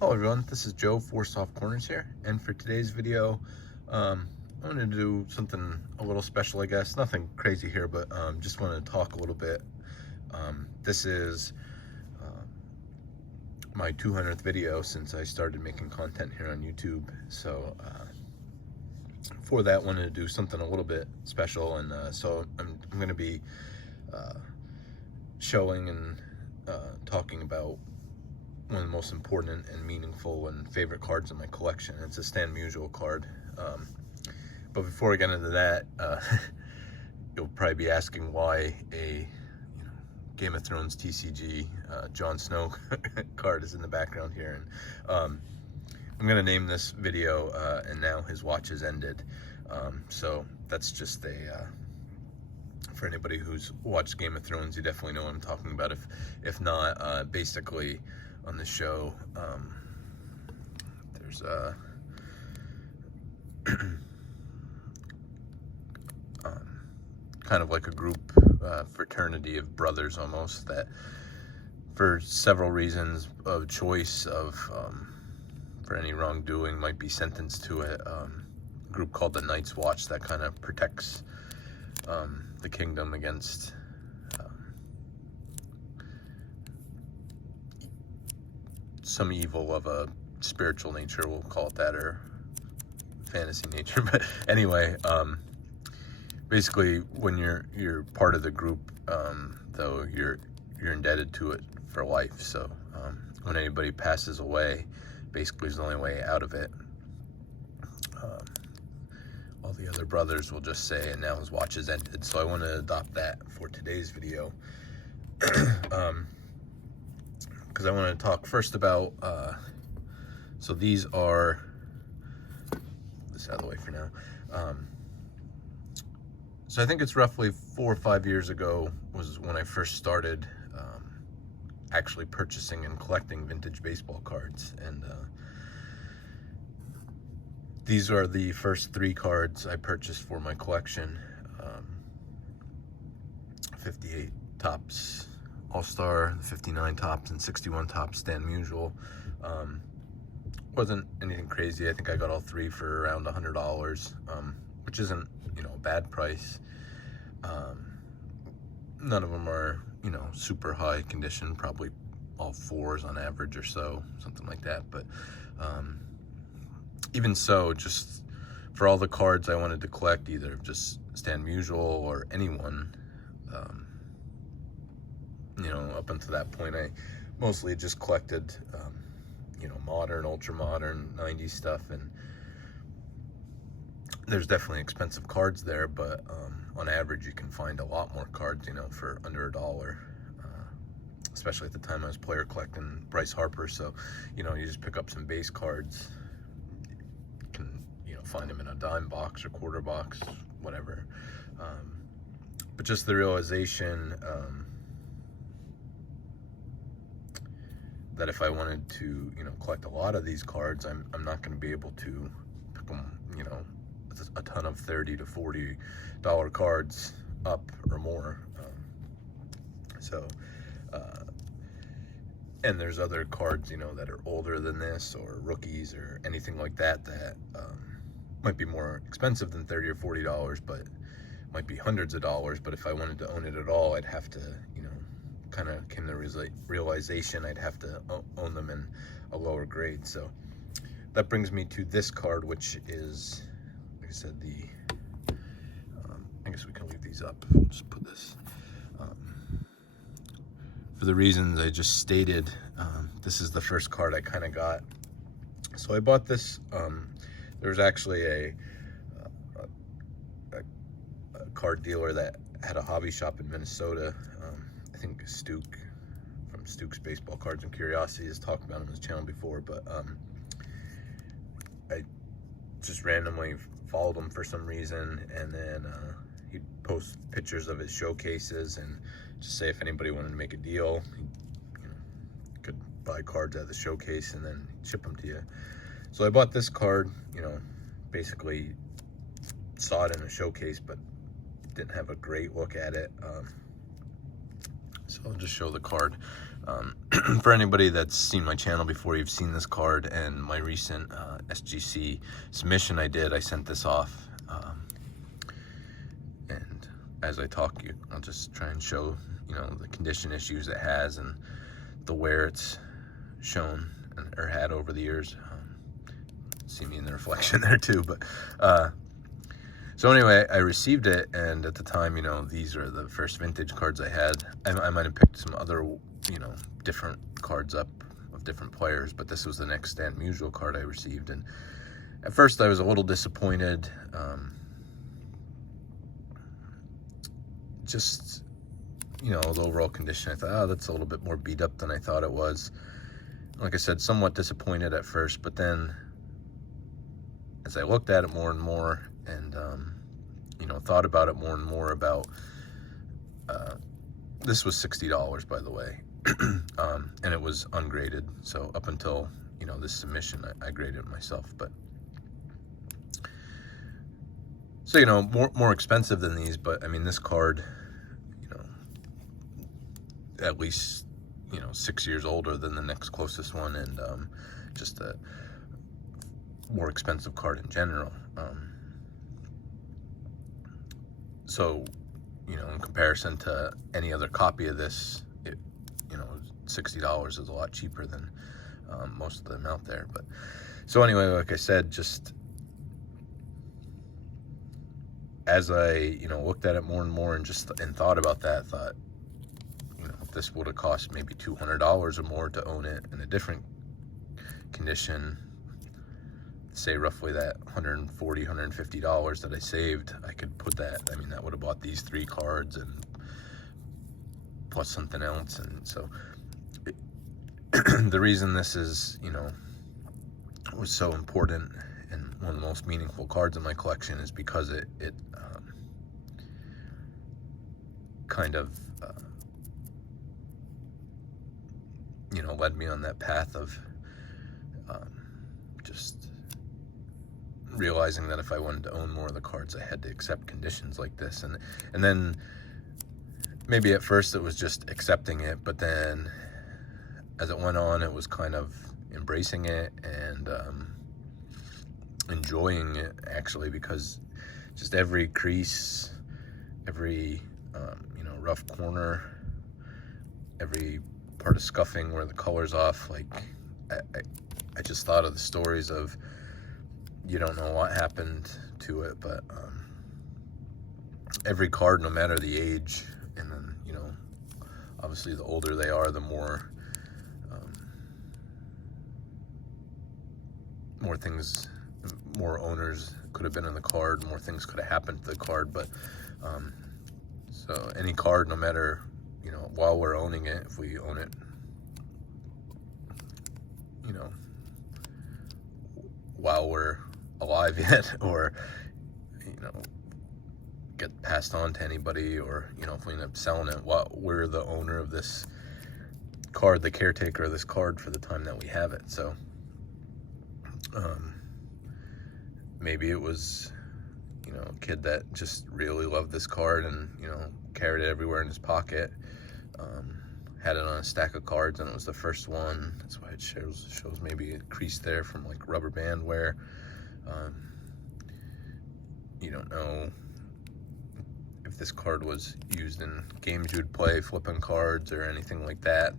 Hello everyone, this is Joe for Soft Corners here, and for today's video, I wanted to do something a little special, I guess. Nothing crazy here, but just wanted to talk a little bit. This is my 200th video since I started making content here on YouTube, so for that, wanted to do something a little bit special, and so I'm going to be showing and talking about one of the most important and meaningful and favorite cards in my collection. It's a Stan Musial card. But before I get into that, you'll probably be asking why a Game of Thrones TCG Jon Snow card is in the background here. And I'm gonna name this video "And Now His Watch Has Ended." So that's just a for anybody who's watched Game of Thrones, you definitely know what I'm talking about. If not, basically on the show, there's kind of like a group fraternity of brothers almost, that for several reasons of choice of for any wrongdoing might be sentenced to a group called the Night's Watch that kind of protects the kingdom against some evil of a spiritual nature, we'll call it that, or fantasy nature. But anyway, basically when you're part of the group, though, you're indebted to it for life. So when anybody passes away, basically is the only way out of it. All the other brothers will just say, "And now his watch is ended." So I want to adopt that for today's video, because I want to talk first about so these are, this out of the way for now. So I think it's roughly 4 or 5 years ago was when I first started actually purchasing and collecting vintage baseball cards, and these are the first 3 cards I purchased for my collection. 58 Topps All-Star, 59 Topps, and 61 Topps Stan Musial. Wasn't anything crazy. I think I got all 3 for around $100, which isn't, a bad price. None of them are, super high condition, probably all 4s on average or so, something like that. But even so, just for all the cards I wanted to collect, either just Stan Musial or anyone, up until that point, I mostly just collected, modern, ultra modern, 90s stuff. And there's definitely expensive cards there, but on average, you can find a lot more cards, for under $1. Especially at the time I was player collecting Bryce Harper. So, you just pick up some base cards. You can, find them in a dime box or quarter box, whatever. But just the realization that if I wanted to, collect a lot of these cards, I'm not going to be able to pick them, a ton of $30 to $40 cards up or more. And there's other cards, that are older than this, or rookies, or anything like that, that might be more expensive than $30 or $40, but might be hundreds of dollars. But if I wanted to own it at all, I'd have to, kind of came to the realization I'd have to own them in a lower grade. So that brings me to this card, which is, like I said, I guess we can leave these up. We'll just put this, for the reasons I just stated. This is the first card I kind of got. So I bought this, there was actually a card dealer that had a hobby shop in Minnesota. I think Stuke from Stuke's Baseball Cards and Curiosity has talked about him on his channel before, but I just randomly followed him for some reason, and then he'd post pictures of his showcases and just say if anybody wanted to make a deal, he could buy cards out of the showcase and then ship them to you. So I bought this card, basically saw it in a showcase, but didn't have a great look at it. So I'll just show the card. For anybody that's seen my channel before, you've seen this card, and my recent SGC submission I sent this off. And as I talk, I'll just try and show, the condition issues it has and the wear it's shown or had over the years. See me in the reflection there too, but so anyway, I received it, and at the time, these are the first vintage cards I had. I might have picked some other, different cards up of different players, but this was the next Stan Musial card I received, and at first I was a little disappointed. Just, the overall condition, I thought, oh, that's a little bit more beat up than I thought it was. Like I said, somewhat disappointed at first, but then as I looked at it more and more, and thought about it more and more about, this was $60, by the way, and it was ungraded. So up until this submission, I graded it myself. But so more expensive than these, but I mean, this card, at least 6 years older than the next closest one, and just a more expensive card in general. So, in comparison to any other copy of this, $60 is a lot cheaper than most of them out there. But so anyway, like I said, just as I looked at it more and more, and thought about that, thought, if this would have cost maybe $200 or more to own it in a different condition, say roughly that $140, $150 that I saved, I could put that, that would have bought these 3 cards and plus something else. And so the reason this is, was so important and one of the most meaningful cards in my collection is because it kind of, led me on that path of just realizing that if I wanted to own more of the cards, I had to accept conditions like this. And then maybe at first it was just accepting it, but then as it went on, it was kind of embracing it and enjoying it, actually, because just every crease, every rough corner, every part of scuffing where the color's off, like I just thought of the stories of, you don't know what happened to it, but every card, no matter the age, and then obviously the older they are, the more things, more owners could have been in the card, more things could have happened to the card. But so any card, no matter while we're owning it, if we own it while we're alive yet, or get passed on to anybody, or if we end up selling it, we're the owner of this card, the caretaker of this card for the time that we have it. So maybe it was a kid that just really loved this card and carried it everywhere in his pocket, had it on a stack of cards, and it was the first one. That's why it shows maybe a crease there from like rubber band wear. You don't know if this card was used in games you would play, flipping cards or anything like that,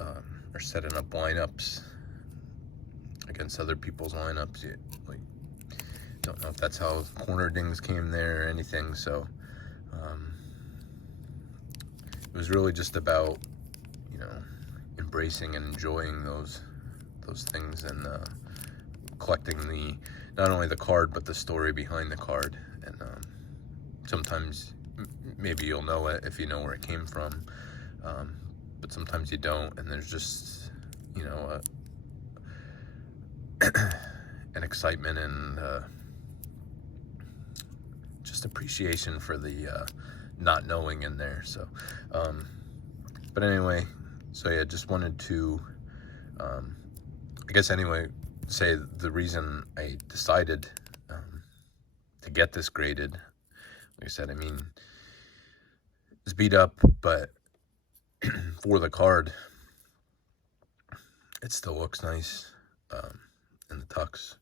or setting up lineups against other people's lineups. You don't know if that's how corner dings came there or anything. So it was really just about embracing and enjoying those things, and collecting not only the card but the story behind the card. And sometimes maybe you'll know it if you know where it came from, but sometimes you don't, and there's just an excitement and just appreciation for the not knowing in there. So but anyway, so yeah, just wanted to I guess anyway say the reason I decided to get this graded. Like I said, it's beat up, but for the card, it still looks nice. And the tux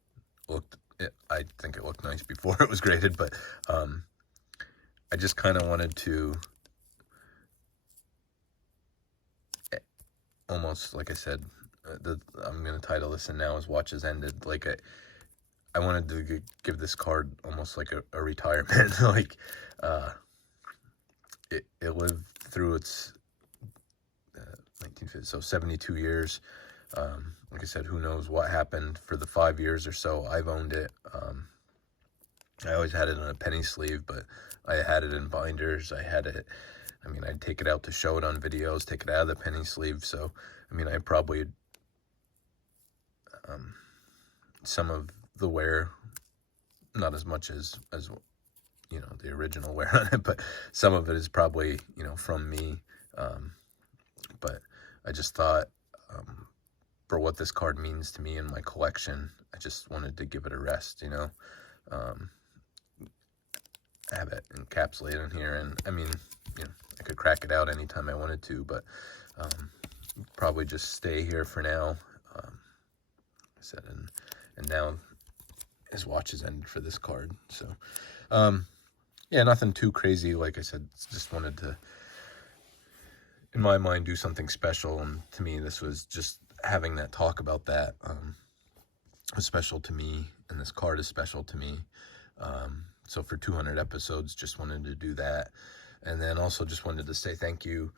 I think it looked nice before it was graded, but I just kind of wanted to almost, like I said, I'm going to title this "And Now His Watch Has Ended." Like, I wanted to give this card almost like a retirement. Like, it lived through its 1950, so 72 years. Like I said, who knows what happened for the 5 years or so I've owned it. I always had it in a penny sleeve, but I had it in binders. I mean, I'd take it out to show it on videos, take it out of the penny sleeve. So, I mean, I probably, some of the wear, not as much as, you know, the original wear on it, but some of it is probably, you know, from me. But I just thought, for what this card means to me in my collection, I just wanted to give it a rest, you know. Have it encapsulated in here, and I mean, you know, I could crack it out anytime I wanted to, but probably just stay here for now. I said, and now his watch has ended for this card. So yeah, nothing too crazy. Like I said, just wanted to, in my mind, do something special, and to me this was just having that talk about that was special to me, and this card is special to me. So for 200 episodes, just wanted to do that. And then also just wanted to say thank you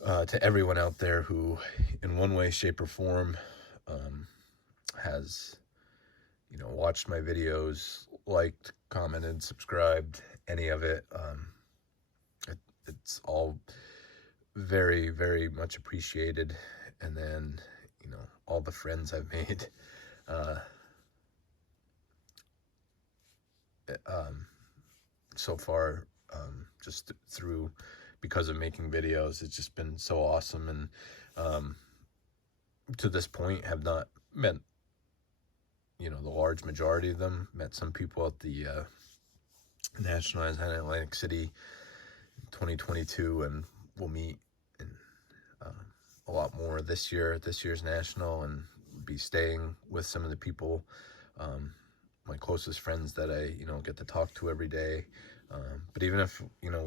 to everyone out there who, in one way, shape, or form, has, you know, watched my videos, liked, commented, subscribed, any of it. It's all very, very much appreciated. And then, you know, all the friends I've made. So far, just through, because of making videos, it's just been so awesome. And to this point, have not met, you know, the large majority of them. Met some people at the National in Atlantic City in 2022, and we'll meet in a lot more this year at this year's National, and be staying with some of the people, my closest friends that I, you know, get to talk to every day. But even if, you know,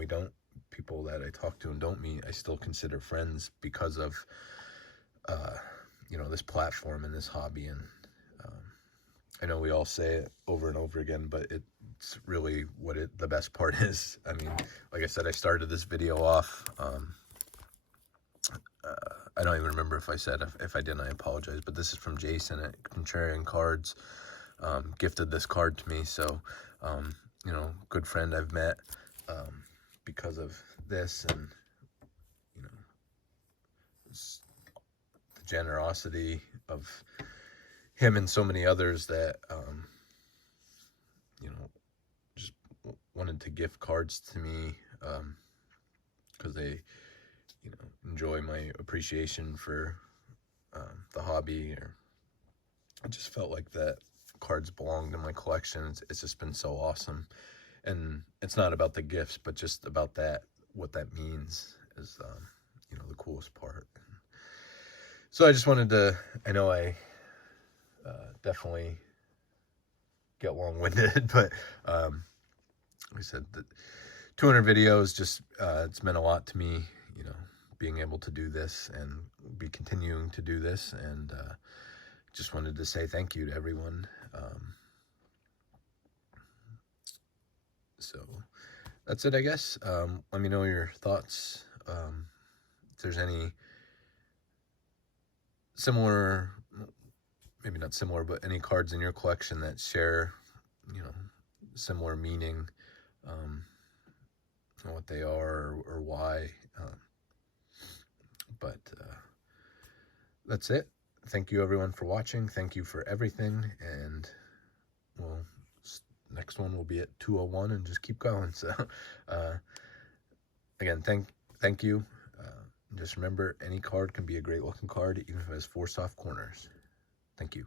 people that I talk to and don't meet, I still consider friends because of, you know, this platform and this hobby. And I know we all say it over and over again, but it's really what the best part is. I mean, like I said, I started this video off, I don't even remember if I said, if I didn't, I apologize, but this is from Jason at Contrarian Cards. Gifted this card to me, so you know, good friend I've met because of this, and you know, the generosity of him and so many others that you know, just wanted to gift cards to me because they, you know, enjoy my appreciation for the hobby. Or I just felt like that cards belonged in my collection. It's just been so awesome. And it's not about the gifts, but just about that, what that means is, you know, the coolest part. So I just wanted to, I know I definitely get long-winded, but like I said, the 200 videos, just it's meant a lot to me, you know, being able to do this and be continuing to do this. And just wanted to say thank you to everyone. So that's it, I guess. Let me know your thoughts. If there's any similar, maybe not similar, but any cards in your collection that share, you know, similar meaning, what they are or why. But that's it. Thank you, everyone, for watching. Thank you for everything. And well, next one will be at 201, and just keep going. So again, thank you. Just remember, any card can be a great looking card, even if it has 4 soft corners. Thank you.